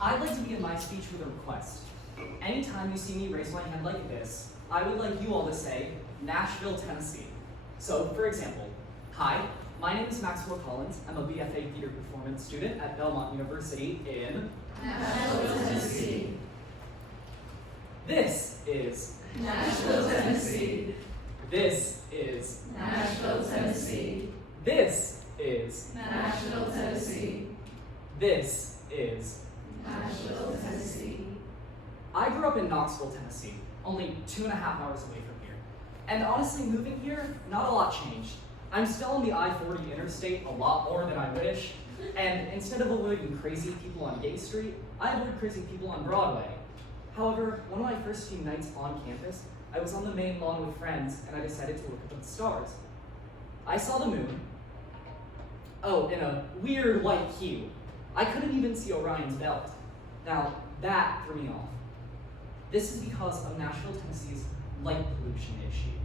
I'd like to begin my speech with a request. Anytime you see me raise my hand like this, I would like you all to say, Nashville, Tennessee. So, for example, hi, my name is Maxwell Collins. I'm a BFA Theater Performance student at Belmont University in Nashville, Tennessee. This is Nashville, Tennessee. This is Nashville, Tennessee. This is Nashville, Tennessee. This is Nashville, Tennessee. I grew up in Knoxville, Tennessee, only 2.5 hours away from here. And honestly, moving here, not a lot changed. I'm still on the I-40 interstate a lot more than I wish, and instead of avoiding crazy people on Gay Street, I avoid crazy people on Broadway. However, one of my first few nights on campus, I was on the main lawn with friends, and I decided to look up at the stars. I saw the moon. Oh, in a weird white hue. I couldn't even see Orion's belt. Now, that threw me off. This is because of Nashville, Tennessee's light pollution issue.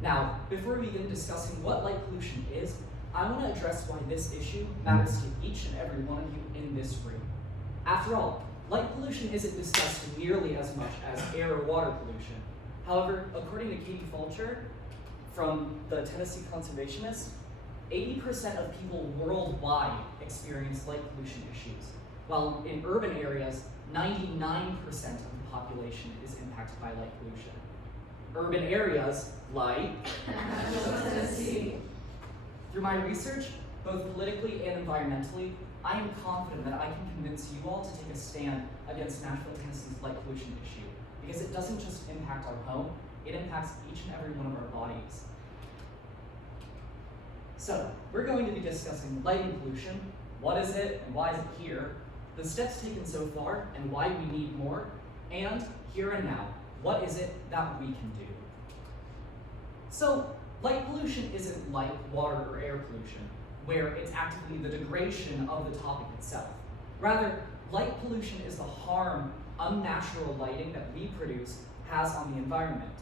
Now, before we begin discussing what light pollution is, I want to address why this issue matters to each and every one of you in this room. After all, light pollution isn't discussed nearly as much as air or water pollution. However, according to Katie Fulcher from the Tennessee Conservationists, 80% of people worldwide experience light pollution issues, while in urban areas, 99% of the population is impacted by light pollution. Urban areas like Nashville, Tennessee. Through my research, both politically and environmentally, I am confident that I can convince you all to take a stand against Nashville, Tennessee's light pollution issue, because it doesn't just impact our home, it impacts each and every one of our bodies. So, we're going to be discussing lighting pollution, what is it and why is it here, the steps taken so far and why we need more, and here and now, what is it that we can do? So, light pollution isn't like water or air pollution, where it's actively the degradation of the topic itself. Rather, light pollution is the harm unnatural lighting that we produce has on the environment.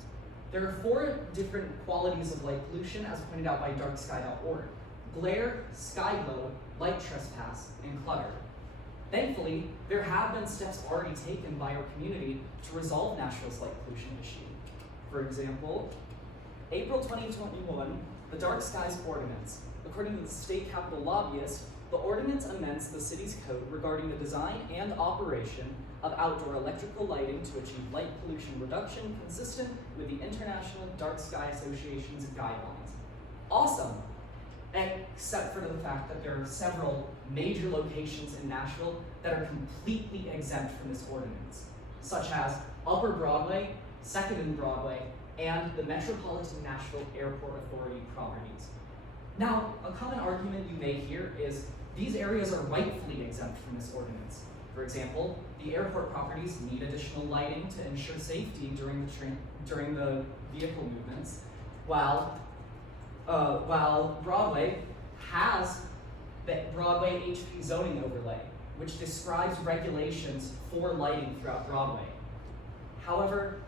There are 4 different qualities of light pollution as pointed out by darksky.org: glare, sky glow, light trespass, and clutter. Thankfully, there have been steps already taken by our community to resolve Nashville's light pollution issue. For example, April 2021, the Dark Skies Ordinance. According to the state capitol lobbyist, the ordinance amends the city's code regarding the design and operation of outdoor electrical lighting to achieve light pollution reduction consistent with the International Dark Sky Association's guidelines. Awesome! Except for the fact that there are several major locations in Nashville that are completely exempt from this ordinance, such as Upper Broadway, 2nd and Broadway, and the Metropolitan Nashville Airport Authority properties. Now, a common argument you may hear is these areas are rightfully exempt from this ordinance. For example, the airport properties need additional lighting to ensure safety during the vehicle movements, while Broadway has the Broadway HP zoning overlay, which describes regulations for lighting throughout Broadway. However,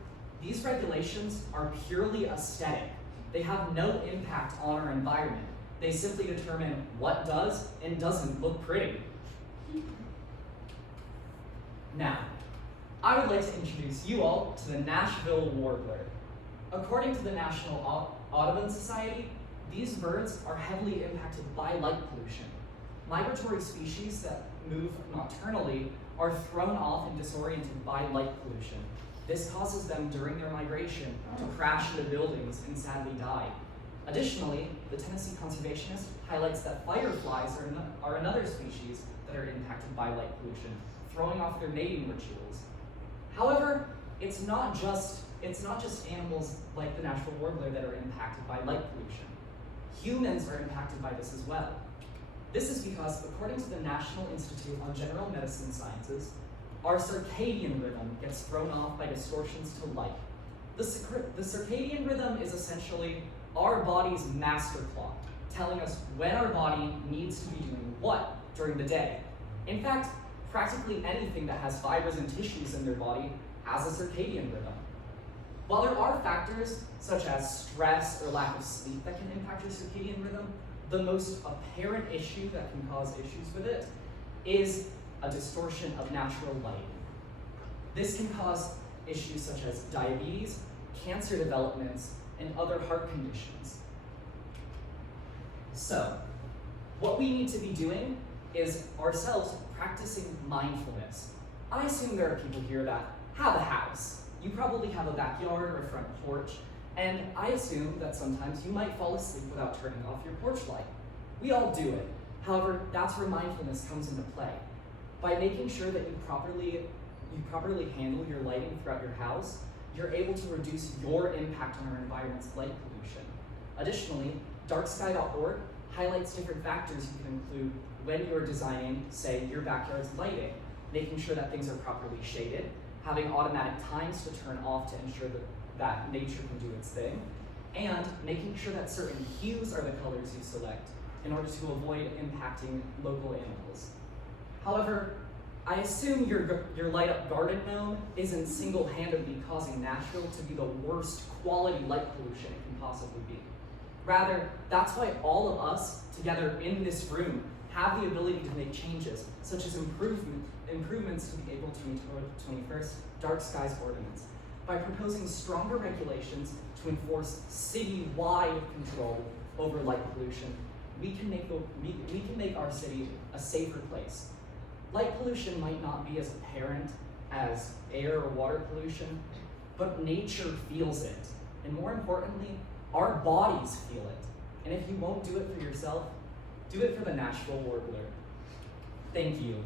these regulations are purely aesthetic. They have no impact on our environment. They simply determine what does and doesn't look pretty. Now, I would like to introduce you all to the Nashville warbler. According to the National Audubon Society, these birds are heavily impacted by light pollution. Migratory species that move nocturnally are thrown off and disoriented by light pollution. This causes them during their migration to crash into buildings and sadly die. Additionally, the Tennessee Conservationist highlights that fireflies are another species that are impacted by light pollution, throwing off their mating rituals. However, it's not just animals like the Nashville warbler that are impacted by light pollution. Humans are impacted by this as well. This is because, according to the National Institute on General Medicine Sciences, our circadian rhythm gets thrown off by distortions to light. The circadian rhythm is essentially our body's master clock, telling us when our body needs to be doing what during the day. In fact, practically anything that has fibers and tissues in their body has a circadian rhythm. While there are factors such as stress or lack of sleep that can impact your circadian rhythm, the most apparent issue that can cause issues with it is a distortion of natural light. This can cause issues such as diabetes, cancer developments, and other heart conditions. So, what we need to be doing is ourselves practicing mindfulness. I assume there are people here that have a house. You probably have a backyard or a front porch, and I assume that sometimes you might fall asleep without turning off your porch light. We all do it. However, that's where mindfulness comes into play. By making sure that you properly handle your lighting throughout your house, you're able to reduce your impact on our environment's light pollution. Additionally, darksky.org highlights different factors you can include when you're designing, say, your backyard's lighting, making sure that things are properly shaded, having automatic times to turn off to ensure that nature can do its thing, and making sure that certain hues are the colors you select in order to avoid impacting local animals. However, I assume your light up garden gnome isn't single-handedly causing Nashville to be the worst quality light pollution it can possibly be. Rather, that's why all of us together in this room have the ability to make changes, such as improvements to the April 21st Dark Skies Ordinance, by proposing stronger regulations to enforce city-wide control over light pollution. We can make our city a safer place. Light pollution might not be as apparent as air or water pollution, but nature feels it. And more importantly, our bodies feel it. And if you won't do it for yourself, do it for the Nashville Warbler. Thank you.